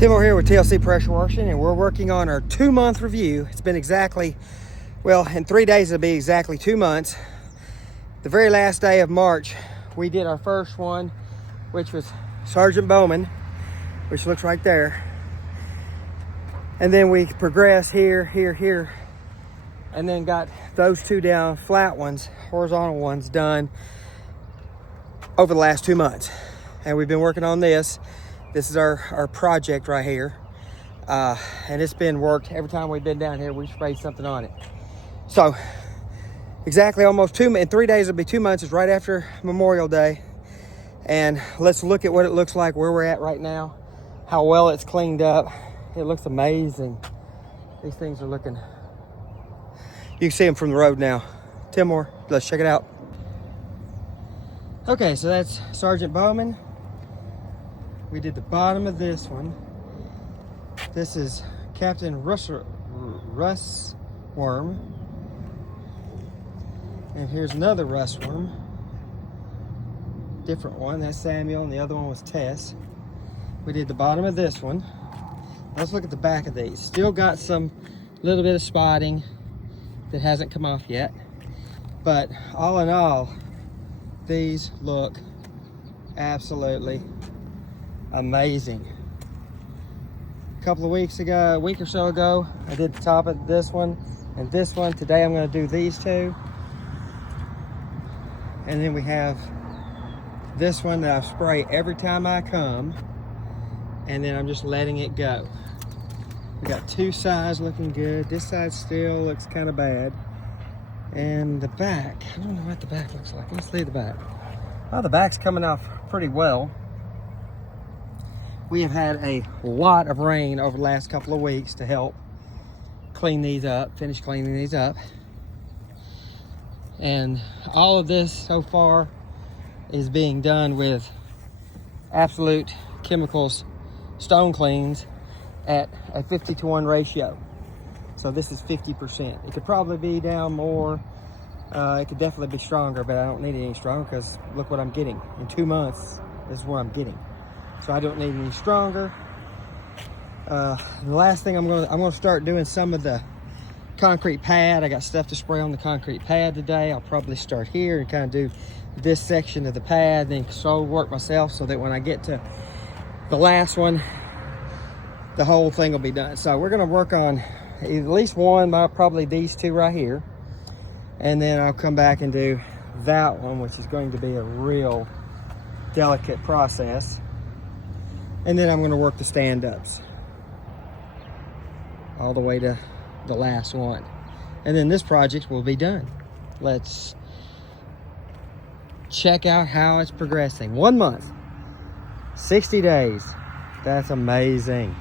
Tim over here with TLC Pressure Washing, and we're working on our 2-month review. It's been exactly, well, in 3 days it'll be exactly 2 months. The very last day of March, we did our first one, which was Sergeant Bowman, which looks right there. And then we progressed here, here, and then got those two down, flat ones, horizontal ones, done over the last 2 months. And we've been working on this. This is our project right here. And it's been worked every time we've been down here. We sprayed something on it. So exactly almost in 3 days, it'll be 2 months. It's right after Memorial Day. And let's look at what it looks like where we're at right now, how well it's cleaned up. It looks amazing. These things are looking, you can see them from the road now. Tim more, let's check it out. Okay, so that's Sergeant Bowman. We did the bottom of this one. This is Captain Russ Worm. And here's another Russ Worm. Different one, that's Samuel, and the other one was Tess. We did the bottom of this one. Let's look at the back of these. Still got some little bit of spotting that hasn't come off yet. But all in all, these look absolutely amazing. A couple of weeks ago, a week or so ago, I did the top of this one and this one. Today I'm going to do these two. And then we have this one that I spray every time I come, and then I'm just letting it go. We got two sides looking good. This side still looks kind of bad. And the back, I don't know what the back looks like. Let's see the back. Oh, the back's coming off pretty well. We have had a lot of rain over the last couple of weeks to help clean these up, finish cleaning these up. And all of this so far is being done with Absolute Chemicals stone cleans at a 50-to-1 ratio. So this is 50%. It could probably be down more. It could definitely be stronger, but I don't need it any stronger because look what I'm getting. In 2 months, this is what I'm getting. So I don't need any stronger. The last thing I'm gonna start doing some of the concrete pad. I got stuff to spray on the concrete pad today. I'll probably start here and kind of do this section of the pad, then slowly work myself so that when I get to the last one, the whole thing will be done. So we're gonna work on at least one, probably these two right here. And then I'll come back and do that one, which is going to be a real delicate process. And then I'm gonna work the stand-ups all the way to the last one. And then this project will be done. Let's check out how it's progressing. 1 month, 60 days. That's amazing.